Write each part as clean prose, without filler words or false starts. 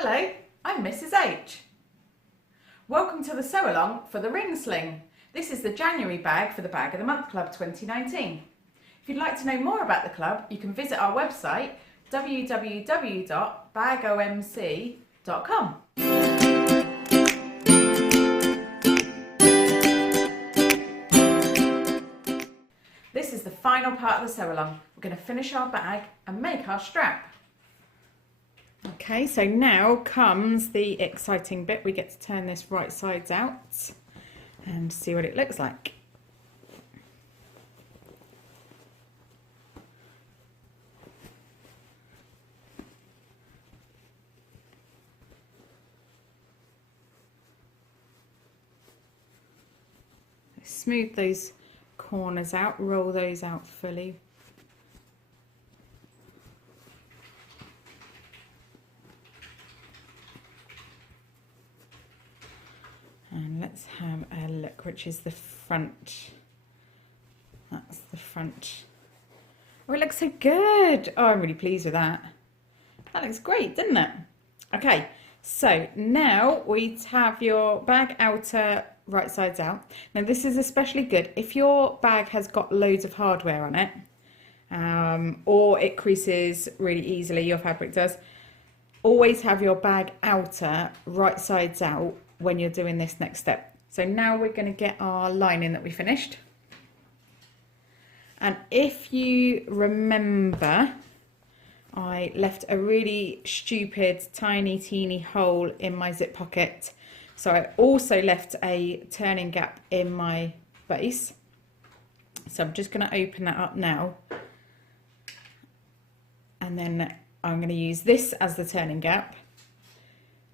Hello, I'm Mrs H. Welcome to the sew along for the Ring Sling. This is the January bag for the Bag of the Month Club 2019. If you'd like to know more about the club, you can visit our website www.bagomc.com. This is the final part of the sew along. We're going to finish our bag and make our strap. Okay, so now comes the exciting bit. We get to turn this right sides out and see what it looks like. Smooth those corners out, roll those out fully. And let's have a look, which is the front. That's the front. Oh, it looks so good. Oh, I'm really pleased with that. That looks great, doesn't it? Okay, so now we have your bag outer right sides out. Now this is especially good if your bag has got loads of hardware on it, or it creases really easily, your fabric does. Always have your bag outer right sides out when you're doing this next step. So now we're going to get our lining that we finished. And if you remember, I left a really stupid tiny teeny hole in my zip pocket. So I also left a turning gap in my base. So I'm just going to open that up now. And then I'm going to use this as the turning gap.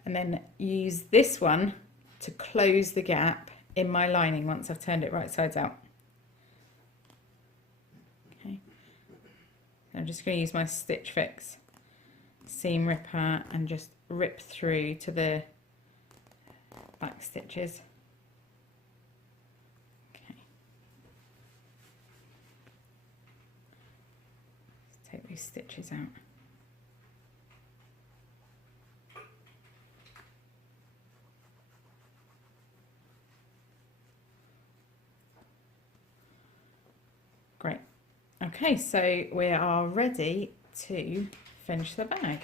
And then use this one to close the gap in my lining once I've turned it right sides out. Okay. I'm just going to use my Stitch Fix seam ripper and just rip through to the back stitches. Okay. Let's take these stitches out. Great. Okay, so we are ready to finish the bag.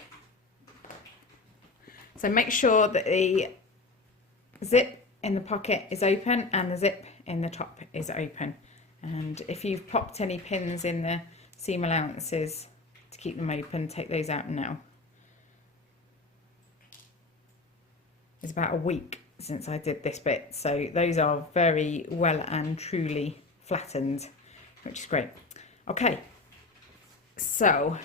So make sure that the zip in the pocket is open and the zip in the top is open. And if you've popped any pins in the seam allowances to keep them open, take those out now. It's about a week since I did this bit, so those are very well and truly flattened, which is great. Okay, so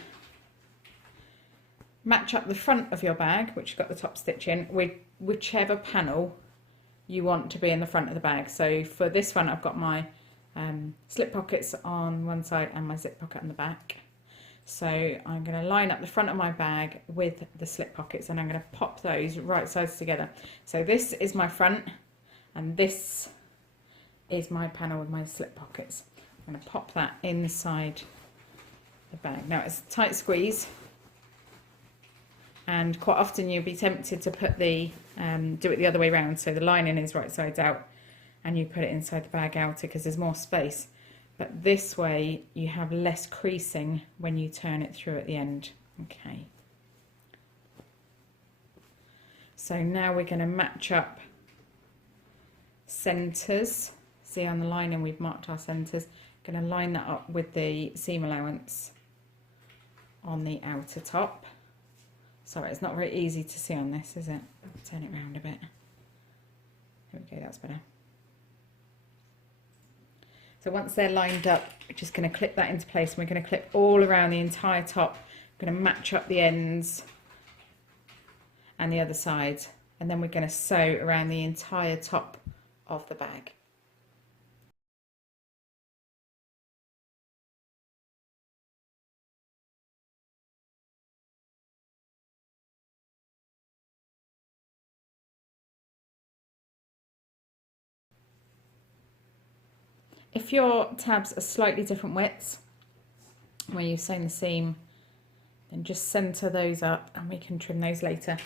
match up the front of your bag, which you've got the top stitch in, with whichever panel you want to be in the front of the bag. So for this one, I've got my slip pockets on one side and my zip pocket on the back. So I'm going to line up the front of my bag with the slip pockets, and I'm going to pop those right sides together. So this is my front, and this is my panel with my slip pockets. I'm going to pop that inside the bag. Now it's a tight squeeze, and quite often you'll be tempted to put the do it the other way around, so the lining is right sides out and you put it inside the bag outer because there's more space. But this way you have less creasing when you turn it through at the end. Okay. So now we're going to match up centres. See, on the lining we've marked our centres. Going to line that up with the seam allowance on the outer top. Sorry, it's not very easy to see on this, is it? Turn it round a bit. There we go, that's better. So once they're lined up, we're just going to clip that into place, and we're going to clip all around the entire top. We're going to match up the ends and the other side, and then we're going to sew around the entire top of the bag. If your tabs are slightly different widths, where you've sewn the seam, then just centre those up and we can trim those later.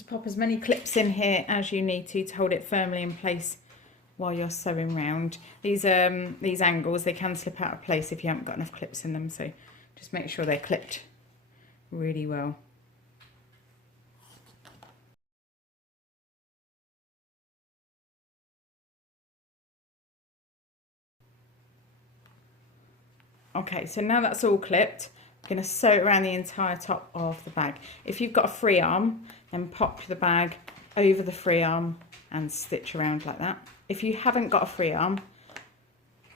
Just pop as many clips in here as you need to hold it firmly in place while you're sewing round. These angles, they can slip out of place if you haven't got enough clips in them, so just make sure they're clipped really well. Okay, so now that's all clipped, I'm going to sew it around the entire top of the bag. If you've got a free arm, then pop the bag over the free arm and stitch around like that. If you haven't got a free arm,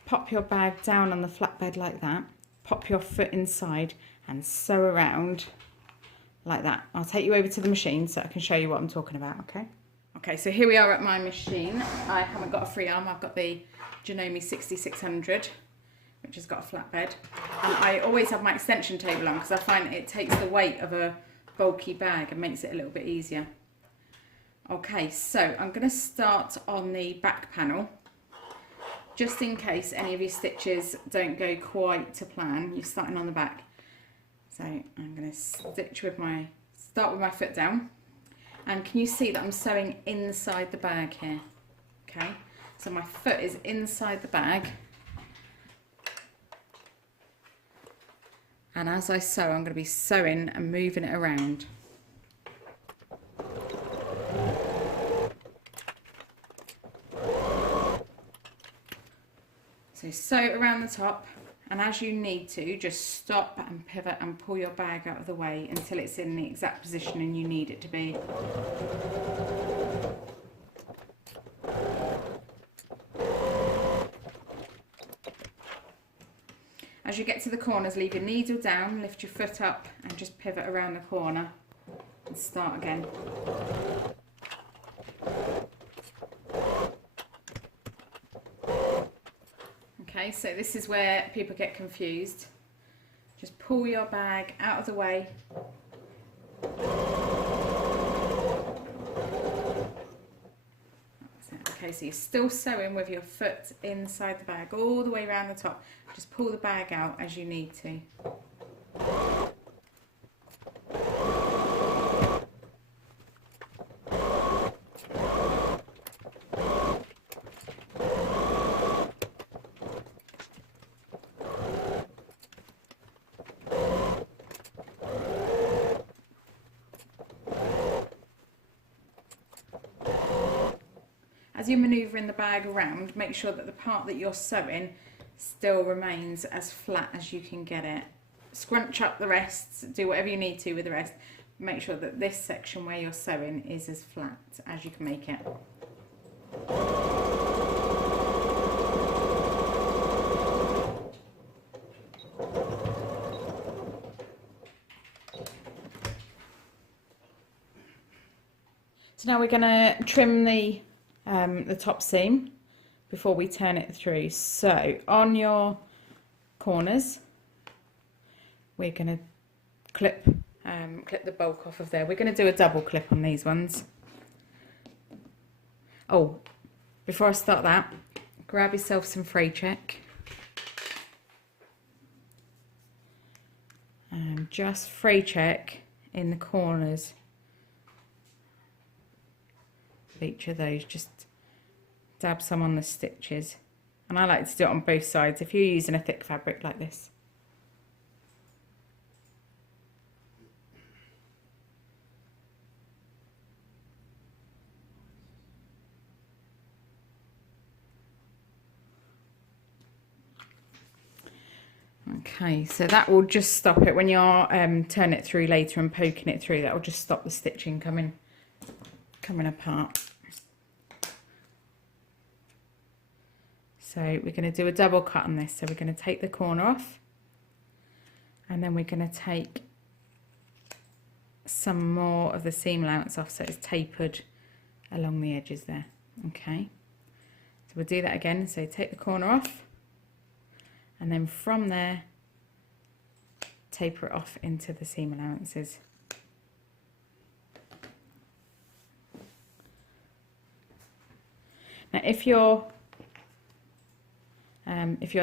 pop your bag down on the flatbed like that, pop your foot inside and sew around like that. I'll take you over to the machine so I can show you what I'm talking about, okay? Okay, so here we are at my machine. I haven't got a free arm, I've got the Janome 6600. Which has got a flatbed, and I always have my extension table on because I find it takes the weight of a bulky bag and makes it a little bit easier. Okay, so I'm going to start on the back panel, just in case any of your stitches don't go quite to plan. You're starting on the back, so I'm going to start with my foot down, and can you see that I'm sewing inside the bag here? Okay, so my foot is inside the bag. And as I sew, I'm going to be sewing and moving it around. So sew it around the top, and as you need to, just stop and pivot and pull your bag out of the way until it's in the exact position and you need it to be. As you get to the corners, leave your needle down, lift your foot up and just pivot around the corner and start again. Okay, so this is where people get confused. Just pull your bag out of the way. Okay, so you're still sewing with your foot inside the bag all the way around the top. Just pull the bag out as you need to. As you're manoeuvring the bag around, make sure that the part that you're sewing still remains as flat as you can get it. Scrunch up the rest, do whatever you need to with the rest. Make sure that this section where you're sewing is as flat as you can make it. So now we're going to trim the top seam before we turn it through. So on your corners, we're going to clip the bulk off of there. We're going to do a double clip on these ones. Oh, before I start that, grab yourself some fray check and just fray check in the corners of each of those. Just dab some on the stitches, and I like to do it on both sides if you're using a thick fabric like this. Okay, so that will just stop it when you're turning it through later and poking it through. That will just stop the stitching coming apart. So we're going to do a double cut on this. So we're going to take the corner off, and then we're going to take some more of the seam allowance off so it's tapered along the edges there. Okay, so we'll do that again. So take the corner off, and then from there taper it off into the seam allowances. Now if your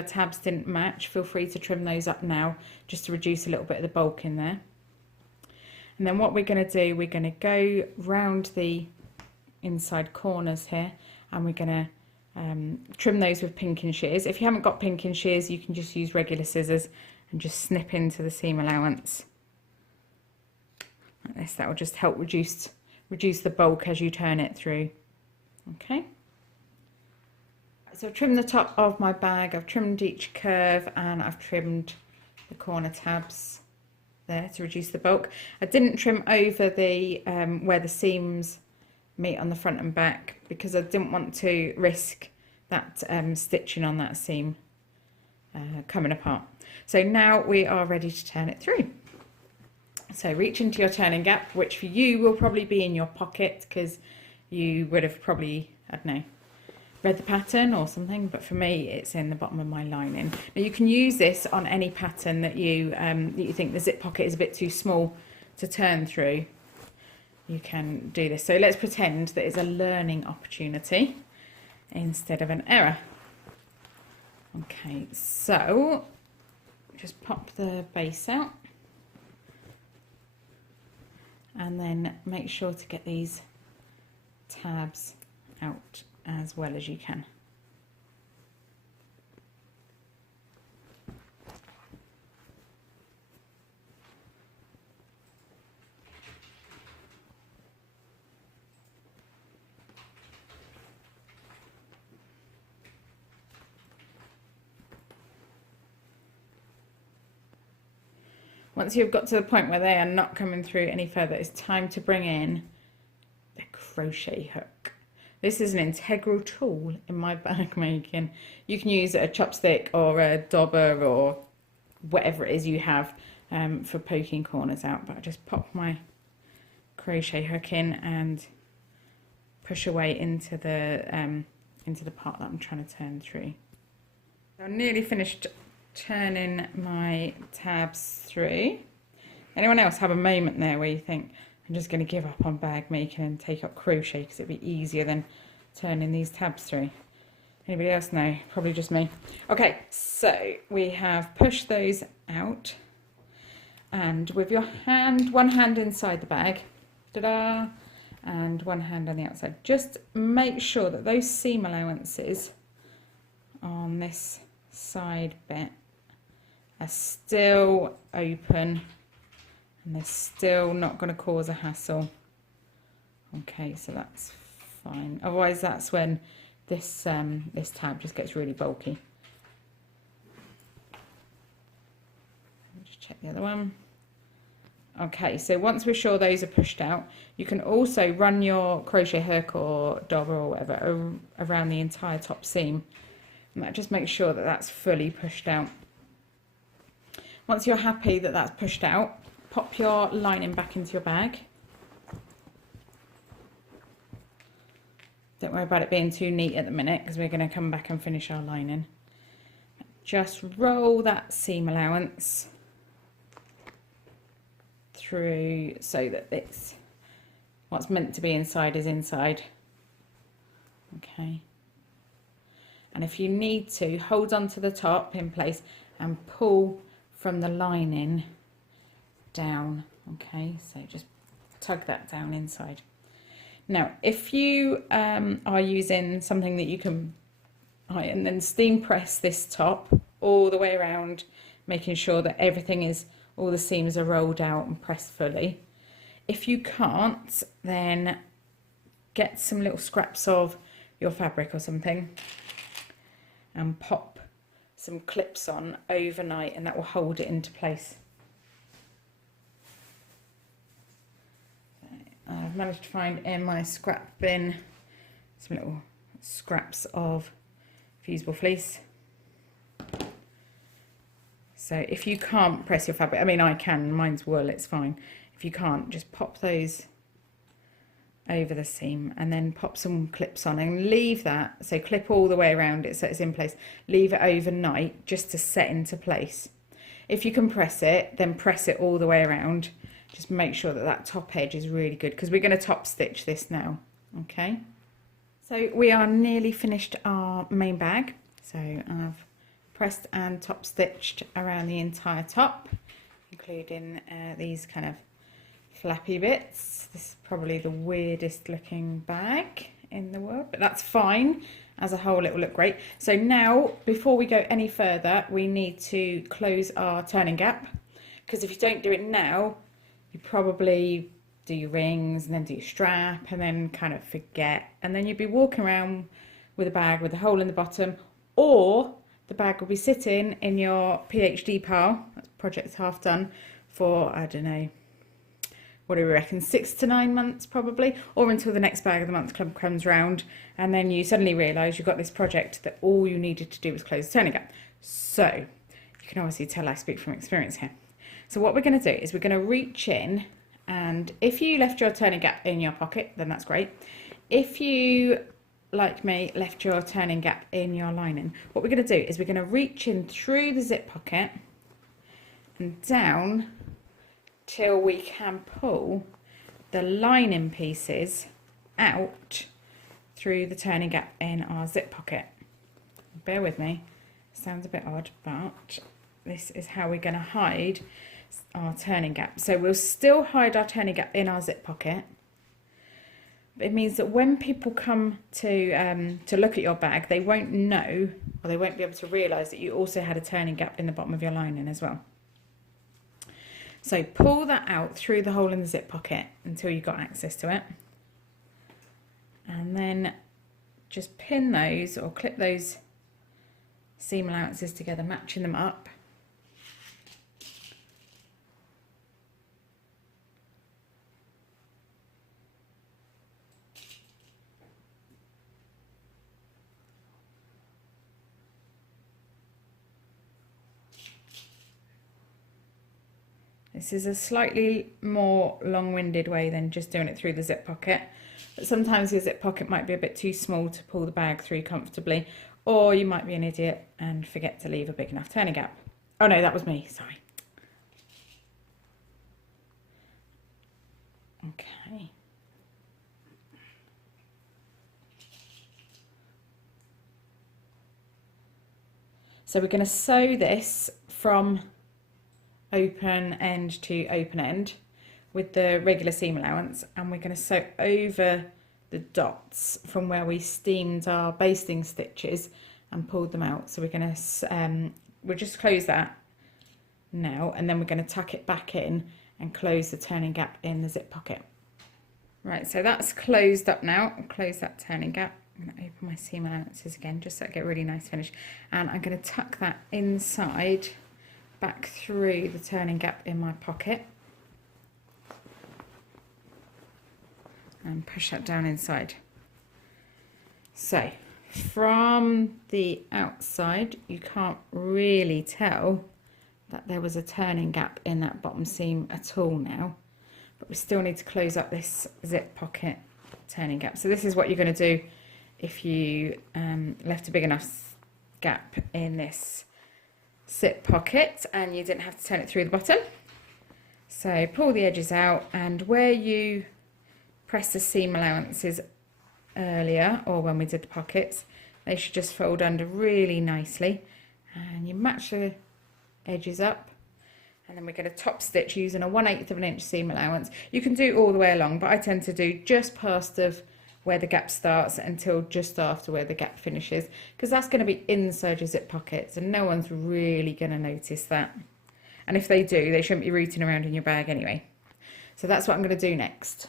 tabs didn't match, feel free to trim those up now just to reduce a little bit of the bulk in there. And then what we're going to do, we're going to go round the inside corners here, and we're going to trim those with pinking shears. If you haven't got pinking shears, you can just use regular scissors and just snip into the seam allowance like this. That will just help reduce the bulk as you turn it through. Okay, so I've trimmed the top of my bag, I've trimmed each curve, and I've trimmed the corner tabs there to reduce the bulk. I didn't trim over the where the seams meet on the front and back, because I didn't want to risk that stitching on that seam coming apart. So now we are ready to turn it through. So reach into your turning gap, which for you will probably be in your pocket, because you would have probably, I don't know, read the pattern or something, but for me it's in the bottom of my lining. Now you can use this on any pattern that you think the zip pocket is a bit too small to turn through. You can do this. So let's pretend that it's a learning opportunity instead of an error. Okay, so just pop the base out and then make sure to get these tabs out as well as you can. Once you've got to the point where they are not coming through any further, it's time to bring in the crochet hook. This is an integral tool in my bag making. You can use a chopstick or a dobber or whatever it is you have for poking corners out. But I just pop my crochet hook in and push away into the part that I'm trying to turn through. So I'm nearly finished turning my tabs through. Anyone else have a moment there where you think, I'm just going to give up on bag making and take up crochet because it'd be easier than turning these tabs through? Anybody else? No, probably just me. Okay, so we have pushed those out, and with your hand, one hand inside the bag, ta-da, and one hand on the outside, just make sure that those seam allowances on this side bit are still open and they're still not going to cause a hassle. Okay, so that's fine. Otherwise, that's when this this tab just gets really bulky. Just check the other one. Okay, so once we're sure those are pushed out, you can also run your crochet hook or dobber or whatever around the entire top seam, and that just makes sure that that's fully pushed out. Once you're happy that that's pushed out, pop your lining back into your bag. Don't worry about it being too neat at the minute, because we're going to come back and finish our lining. Just roll that seam allowance through so that it's what's meant to be inside is inside. Okay. And if you need to, hold on to the top in place and pull from the lining down. Okay, so just tug that down inside. Now, if you are using something that you can and then steam press this top all the way around, making sure that everything is, all the seams are rolled out and pressed fully. If you can't, then get some little scraps of your fabric or something and pop some clips on overnight, and that will hold it into place. I've managed to find in my scrap bin some little scraps of fusible fleece. So if you can't press your fabric, I mean I can, mine's wool, it's fine. If you can't, just pop those over the seam and then pop some clips on and leave that, so clip all the way around it so it's in place. Leave it overnight just to set into place. If you can press it, then press it all the way around. Just make sure that that top edge is really good, because we're going to top stitch this now. Okay, so we are nearly finished our main bag. So I've pressed and top stitched around the entire top, including these kind of flappy bits. This is probably the weirdest looking bag in the world, but that's fine. As a whole, it will look great. So now, before we go any further, we need to close our turning gap, because if you don't do it now, you probably do your rings and then do your strap and then kind of forget, and then you'd be walking around with a bag with a hole in the bottom, or the bag will be sitting in your PhD pile, that's project half done, for, I don't know, what do we reckon, 6 to 9 months probably, or until the next bag of the month club comes round, and then you suddenly realise you've got this project that all you needed to do was close the turning gap. So you can obviously tell I speak from experience here. So what we're going to do is we're going to reach in, and if you left your turning gap in your pocket, then that's great. If you, like me, left your turning gap in your lining, what we're going to do is we're going to reach in through the zip pocket and down till we can pull the lining pieces out through the turning gap in our zip pocket. Bear with me, sounds a bit odd, but this is how we're going to hide our turning gap. So we'll still hide our turning gap in our zip pocket, but it means that when people come to look at your bag, they won't know, or they won't be able to realise that you also had a turning gap in the bottom of your lining as well. So pull that out through the hole in the zip pocket until you've got access to it. And then just pin those or clip those seam allowances together, matching them up. This is a slightly more long-winded way than just doing it through the zip pocket, but sometimes your zip pocket might be a bit too small to pull the bag through comfortably, or you might be an idiot and forget to leave a big enough turning gap. Oh no, that was me, sorry. Okay. So we're going to sew this from open end to open end with the regular seam allowance, and we're going to sew over the dots from where we steamed our basting stitches and pulled them out. So we're going to we'll just close that now, and then we're going to tuck it back in and close the turning gap in the zip pocket. Right, so that's closed up now. I'll close that turning gap. I'm going to open my seam allowances again just so I get a really nice finish, and I'm going to tuck that inside back through the turning gap in my pocket and push that down inside. So from the outside you can't really tell that there was a turning gap in that bottom seam at all now, but we still need to close up this zip pocket turning gap. So this is what you're going to do if you left a big enough gap in this zip pocket and you didn't have to turn it through the bottom. So pull the edges out, and where you press the seam allowances earlier or when we did the pockets, they should just fold under really nicely, and you match the edges up, and then we're going to top stitch using a 1/8 of an inch seam allowance. You can do all the way along, but I tend to do just past of where the gap starts until just after where the gap finishes, because that's going to be inside your zip pockets and no one's really going to notice that, and if they do, they shouldn't be rooting around in your bag anyway. So that's what I'm going to do next.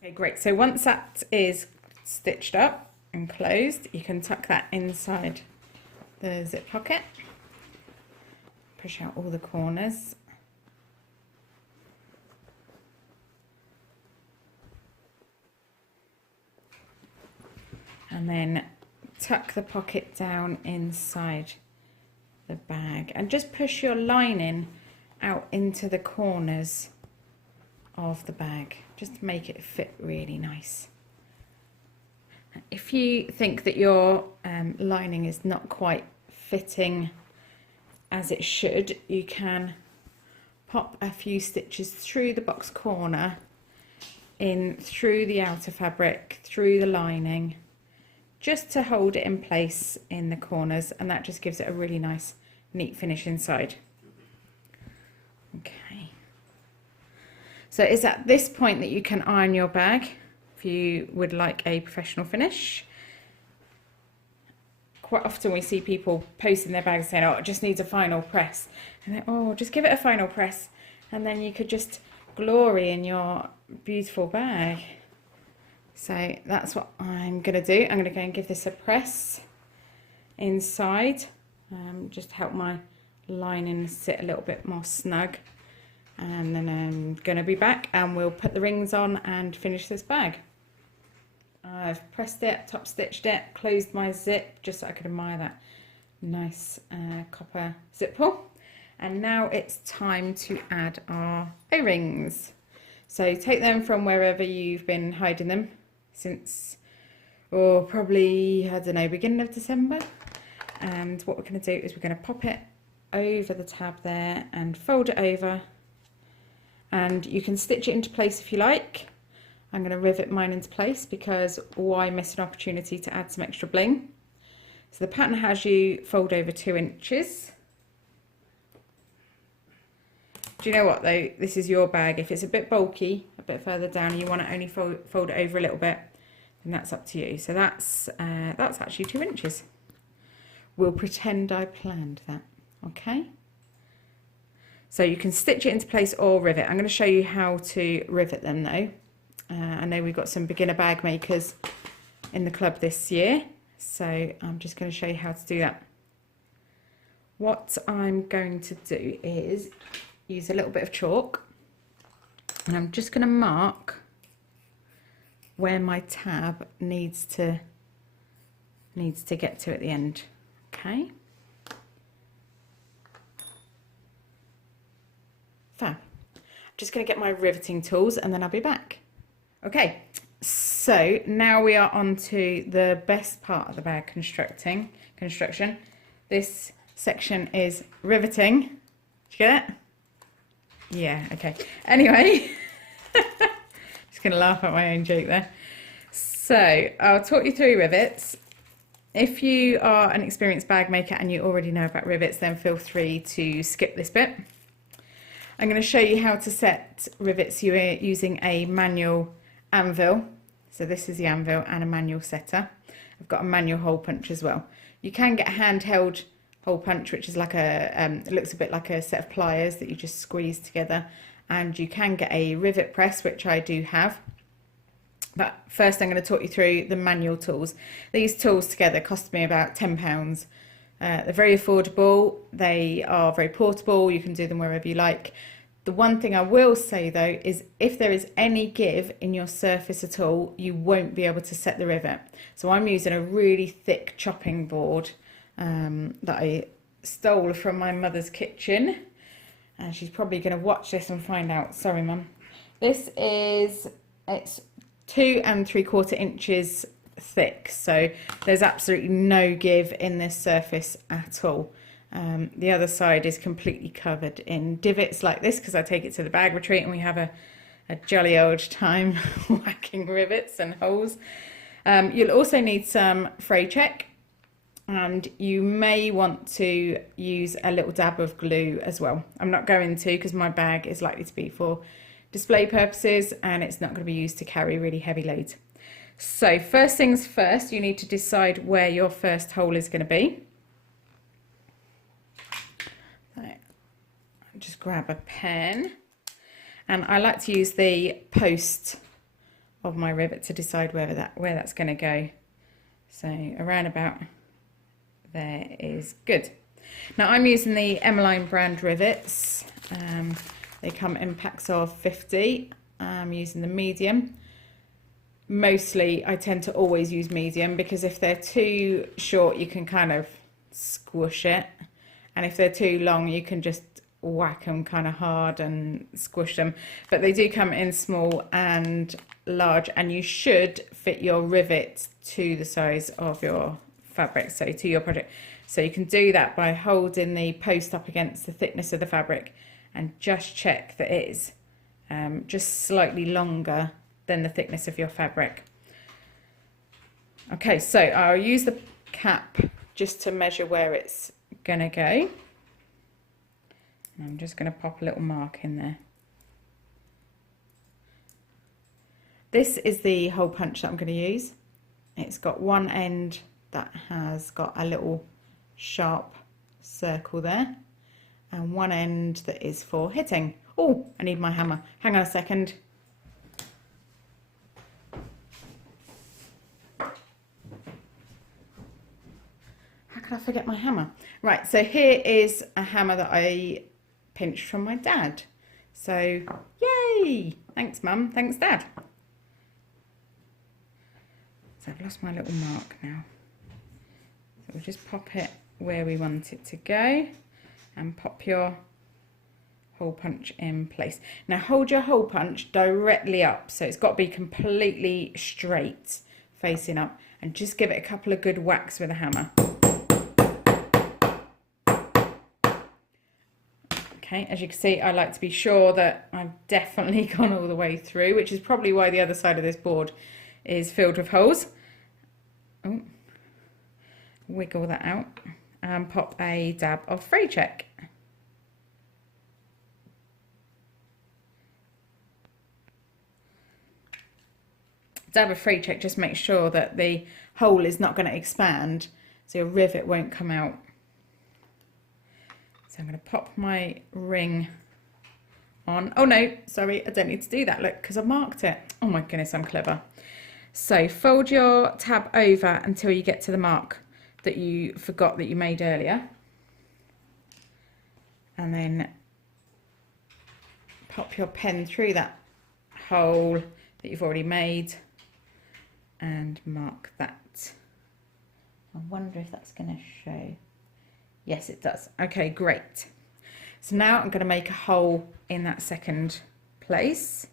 Okay, great. So once that is stitched up and closed, you can tuck that inside the zip pocket, push out all the corners, and then tuck the pocket down inside the bag, and just push your lining out into the corners of the bag just to make it fit really nice. If you think that your lining is not quite fitting as it should, you can pop a few stitches through the box corner, in through the outer fabric, through the lining, just to hold it in place in the corners, and that just gives it a really nice neat finish inside. Okay, So it's at this point that you can iron your bag if you would like a professional finish. Quite often we see people posting their bags saying, oh, it just needs a final press. And then, oh, just give it a final press. And then you could just glory in your beautiful bag. So that's what I'm going to do. I'm going to go and give this a press inside. Just help my lining sit a little bit more snug. And then I'm going to be back and we'll put the rings on and finish this bag. I've pressed it, top stitched it, closed my zip just so I could admire that nice copper zip pull. And now it's time to add our O-rings. So take them from wherever you've been hiding them since, or probably, I don't know, beginning of December. And what we're going to do is we're going to pop it over the tab there and fold it over. And you can stitch it into place if you like. I'm going to rivet mine into place because why miss an opportunity to add some extra bling? So the pattern has you fold over 2 inches. Do you know what though? This is your bag. If it's a bit bulky, a bit further down, and you want to only fold it over a little bit, then that's up to you. So that's actually 2 inches. We'll pretend I planned that, okay? So you can stitch it into place or rivet. I'm going to show you how to rivet them though. I know we've got some beginner bag makers in the club this year, so I'm just going to show you how to do that. What I'm going to do is use a little bit of chalk, and I'm just going to mark where my tab needs to get to at the end. Okay. Fab. I'm just going to get my riveting tools and then I'll be back. Okay, so now we are on to the best part of the bag construction. This section is riveting. Did you get it? Yeah, okay. Anyway, just going to laugh at my own joke there. So I'll talk you through rivets. If you are an experienced bag maker and you already know about rivets, then feel free to skip this bit. I'm going to show you how to set rivets using a manual anvil. So this is the anvil and a manual setter. I've got a manual hole punch as well. You can get a handheld hole punch, which is like a, it looks a bit like a set of pliers that you just squeeze together. And you can get a rivet press, which I do have. But first I'm going to talk you through the manual tools. These tools together cost me about £10. They're very affordable, they are very portable, you can do them wherever you like. The one thing I will say though is if there is any give in your surface at all, you won't be able to set the rivet. So I'm using a really thick chopping board that I stole from my mother's kitchen. And she's probably going to watch this and find out. Sorry, Mum. It's 2 3/4 inches thick, so there's absolutely no give in this surface at all. The other side is completely covered in divots like this because I take it to the bag retreat and we have a jolly old time whacking rivets and holes. You'll also need some fray check, and you may want to use a little dab of glue as well. I'm not going to because my bag is likely to be for display purposes and it's not going to be used to carry really heavy loads. So first things first, you need to decide where your first hole is going to be. Just grab a pen, and I like to use the post of my rivet to decide where that's going to go. So around about there is good. Now I'm using the Emmeline brand rivets. They come in packs of 50. I'm using the medium. Mostly I tend to always use medium because if they're too short you can kind of squish it, and if they're too long you can just whack them kind of hard and squish them. But they do come in small and large, and you should fit your rivet to the size of your fabric, so to your project. So you can do that by holding the post up against the thickness of the fabric and just check that it is just slightly longer than the thickness of your fabric. Okay, so I'll use the cap just to measure where it's gonna go. I'm just going to pop a little mark in there. This is the hole punch that I'm going to use. It's got one end that has got a little sharp circle there, and one end that is for hitting. Oh, I need my hammer. Hang on a second. How could I forget my hammer? Right, so here is a hammer that I pinched from my dad. So, yay! Thanks, Mum. Thanks, Dad. So I've lost my little mark now. So we'll just pop it where we want it to go and pop your hole punch in place. Now hold your hole punch directly up, so it's got to be completely straight facing up, and just give it a couple of good whacks with a hammer. Okay, as you can see, I like to be sure that I've definitely gone all the way through, which is probably why the other side of this board is filled with holes. Oh, wiggle that out and pop a dab of fray check. Dab of fray check just makes sure that the hole is not going to expand, so your rivet won't come out. So I'm going to pop my ring on. Oh no, sorry, I don't need to do that, look, because I marked it. Oh my goodness, I'm clever. So fold your tab over until you get to the mark that you forgot that you made earlier. And then pop your pen through that hole that you've already made and mark that. I wonder if that's going to show. Yes, it does. Okay, great. So now I'm going to make a hole in that second place.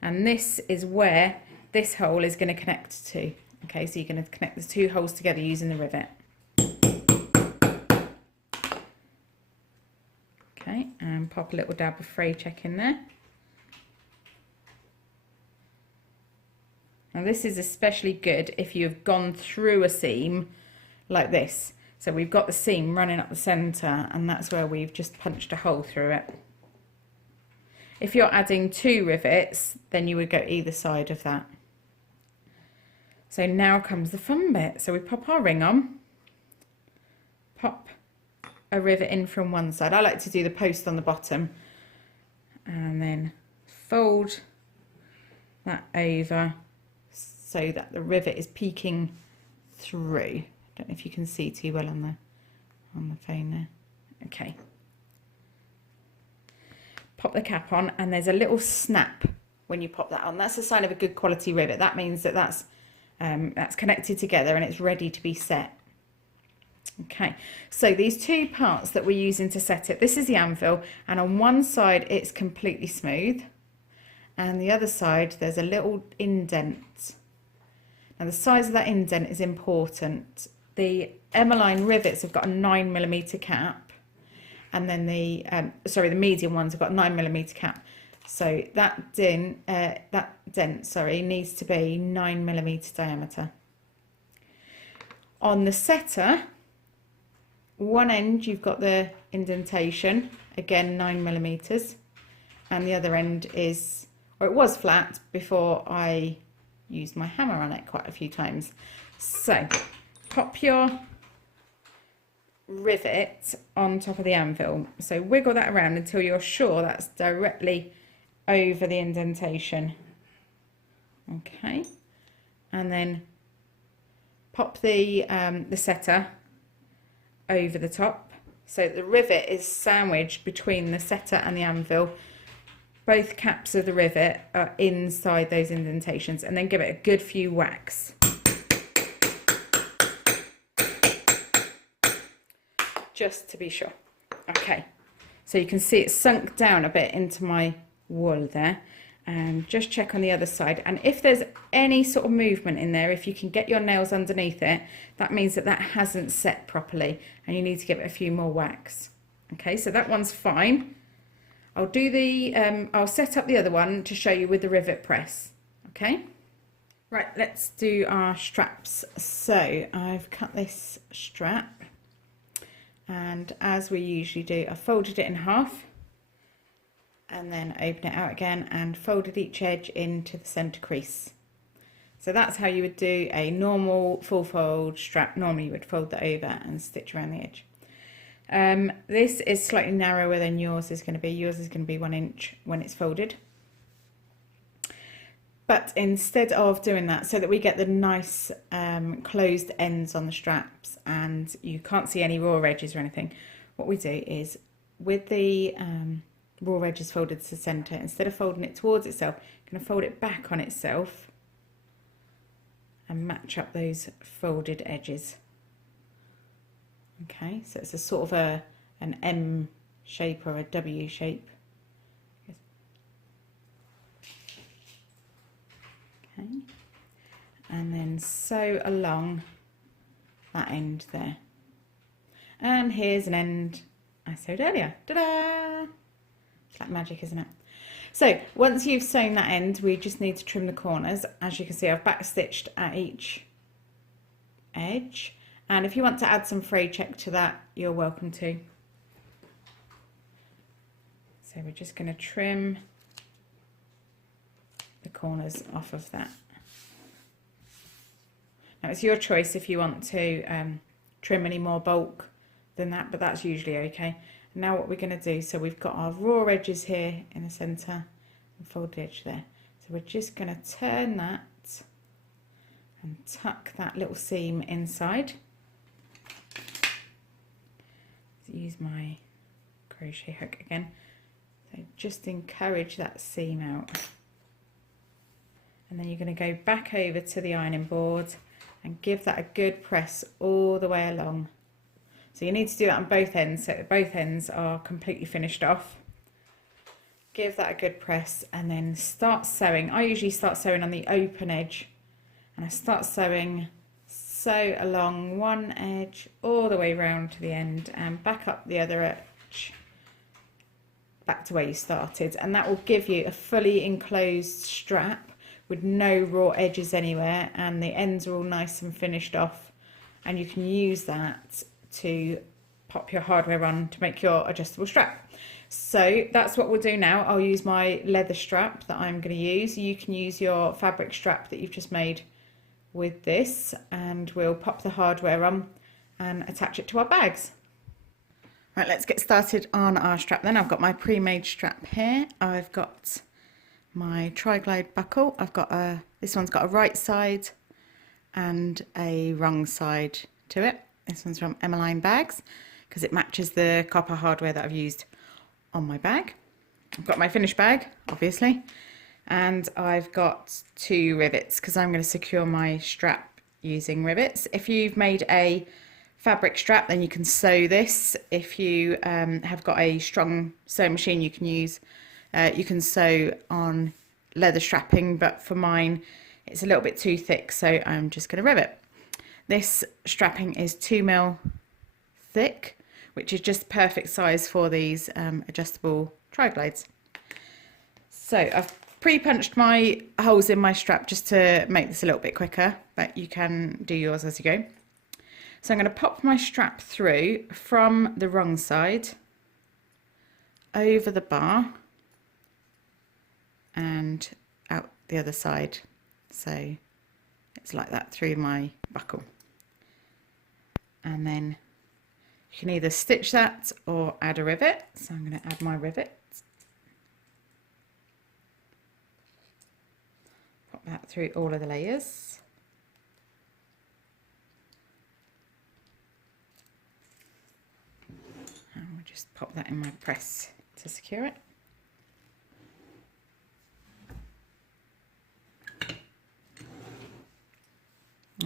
And this is where this hole is going to connect to. Okay, so you're going to connect the two holes together using the rivet. Okay, and pop a little dab of fray check in there. Now this is especially good if you've gone through a seam like this. So we've got the seam running up the centre, and that's where we've just punched a hole through it. If you're adding 2 rivets, then you would go either side of that. So now comes the fun bit. So we pop our ring on, pop a rivet in from one side. I like to do the post on the bottom, and then fold that over so that the rivet is peeking through. I don't know if you can see too well on the phone there. Okay. Pop the cap on, and there's a little snap when you pop that on. That's a sign of a good quality rivet. That means that that's connected together and it's ready to be set. Okay, so these 2 parts that we're using to set it, this is the anvil, and on one side it's completely smooth, and the other side there's a little indent. Now the size of that indent is important. The Emmeline rivets have got a 9mm cap, and then the medium ones have got a 9mm cap. So that dent needs to be 9mm diameter. On the setter, one end you've got the indentation, again 9mm, and the other end is, or it was flat before I used my hammer on it quite a few times. So pop your rivet on top of the anvil. So wiggle that around until you're sure that's directly over the indentation. Okay, and then pop the setter over the top so the rivet is sandwiched between the setter and the anvil. Both caps of the rivet are inside those indentations, and then give it a good few whacks. Just to be sure. Okay, so you can see it's sunk down a bit into my wool there, and just check on the other side, and if there's any sort of movement in there, if you can get your nails underneath it, that means that that hasn't set properly and you need to give it a few more whacks. Okay, so that one's fine. I'll do the I'll set up the other one to show you with the rivet press. Okay, right, let's do our straps. So I've cut this strap, and as we usually do, I folded it in half, and then open it out again and folded each edge into the center crease. So that's how you would do a normal full fold strap. Normally you would fold that over and stitch around the edge. This is slightly narrower than yours is going to be. Yours is going to be 1 inch when it's folded. But instead of doing that, so that we get the nice closed ends on the straps and you can't see any raw edges or anything, what we do is with the raw edges folded to the center, instead of folding it towards itself, you're going to fold it back on itself and match up those folded edges. Okay, so it's a sort of an M shape or a W shape. Okay, and then sew along that end there. And here's an end I sewed earlier. Ta-da! It's like magic, isn't it? So once you've sewn that end, we just need to trim the corners. As you can see, I've back stitched at each edge. And if you want to add some fray check to that, you're welcome to. So we're just going to trim the corners off of that. Now it's your choice if you want to trim any more bulk than that, but that's usually okay. Now what we're going to do, so we've got our raw edges here in the centre and folded edge there. So we're just going to turn that and tuck that little seam inside. So use my crochet hook again. So just encourage that seam out. And then you're going to go back over to the ironing board and give that a good press all the way along. So you need to do that on both ends, so that both ends are completely finished off. Give that a good press and then start sewing. I usually start sewing on the open edge, and I start sewing, sew along one edge all the way round to the end and back up the other edge, back to where you started, and that will give you a fully enclosed strap with no raw edges anywhere, and the ends are all nice and finished off, and you can use that to pop your hardware on to make your adjustable strap. So that's what we'll do now. I'll use my leather strap that I'm going to use. You can use your fabric strap that you've just made with this, and we'll pop the hardware on and attach it to our bags. Right, let's get started on our strap then. I've got my pre-made strap here. I've got my tri-glide buckle. I've got this one's got a right side and a wrong side to it. This one's from Emmeline Bags because it matches the copper hardware that I've used on my bag. I've got my finished bag, obviously, and I've got 2 rivets because I'm going to secure my strap using rivets. If you've made a fabric strap, then you can sew this. If you have got a strong sewing machine, you can sew on leather strapping, but for mine it's a little bit too thick, so I'm just going to rivet. This strapping is 2mm thick, which is just perfect size for these adjustable tri-glides. So I've pre-punched my holes in my strap just to make this a little bit quicker, but you can do yours as you go. So I'm going to pop my strap through from the wrong side over the bar and out the other side. So it's like that through my buckle. And then you can either stitch that or add a rivet. So I'm going to add my rivet. Pop that through all of the layers. And we'll just pop that in my press to secure it.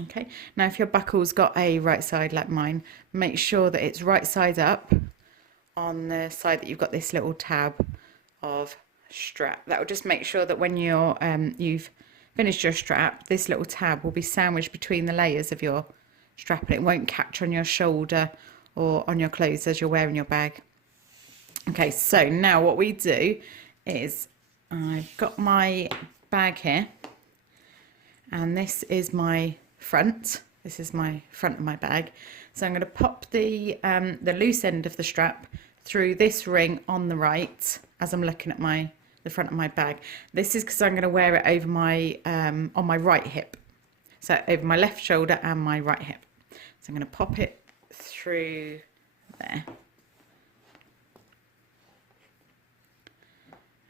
Okay, now if your buckle's got a right side like mine, make sure that it's right side up on the side that you've got this little tab of strap. That will just make sure that when you're you've finished your strap, this little tab will be sandwiched between the layers of your strap and it won't catch on your shoulder or on your clothes as you're wearing your bag. Okay, so now what we do is I've got my bag here, and this is my front. This is my front of my bag. So I'm going to pop the loose end of the strap through this ring on the right as I'm looking at the front of my bag. This is because I'm going to wear it over my on my right hip, so over my left shoulder and my right hip. So I'm going to pop it through there,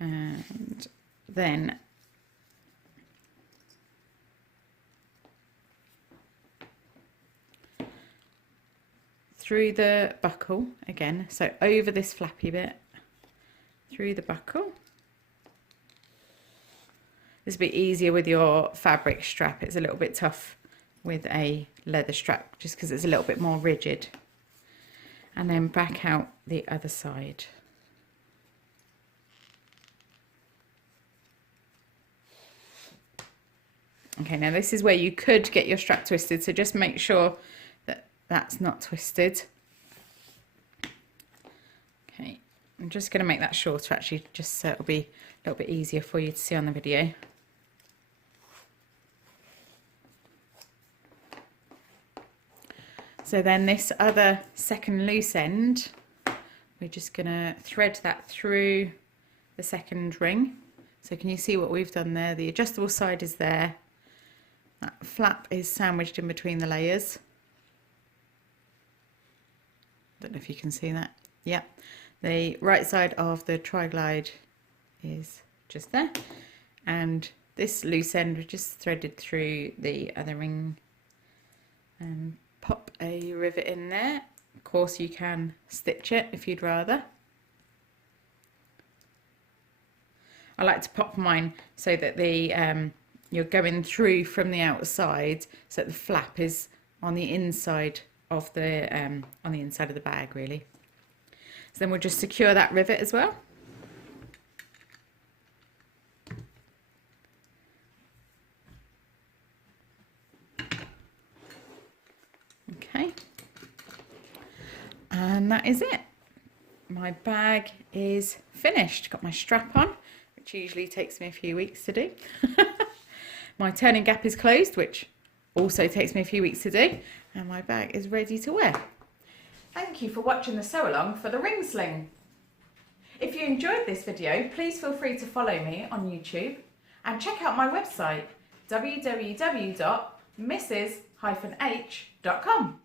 and then through the buckle again, so over this flappy bit, through the buckle. This will be easier with your fabric strap. It's a little bit tough with a leather strap just because it's a little bit more rigid. And then back out the other side. Okay, now this is where you could get your strap twisted, so just make sure that that's not twisted. Okay, I'm just going to make that shorter actually, just so it'll be a little bit easier for you to see on the video. So then this other second loose end, we're just going to thread that through the second ring. So can you see what we've done there? The adjustable side is there. That flap is sandwiched in between the layers. Don't know if you can see that. Yeah. The right side of the tri-glide is just there. And this loose end we just threaded through the other ring and pop a rivet in there. Of course you can stitch it if you'd rather. I like to pop mine so that the you're going through from the outside, so that the flap is on the inside of the bag really. So then we'll just secure that rivet as well. Okay, and that is it. My bag is finished. Got my strap on, which usually takes me a few weeks to do. My turning gap is closed, which also takes me a few weeks to do, and my bag is ready to wear. Thank you for watching the sew along for the Ring Sling. If you enjoyed this video, please feel free to follow me on YouTube and check out my website www.mrs-h.com.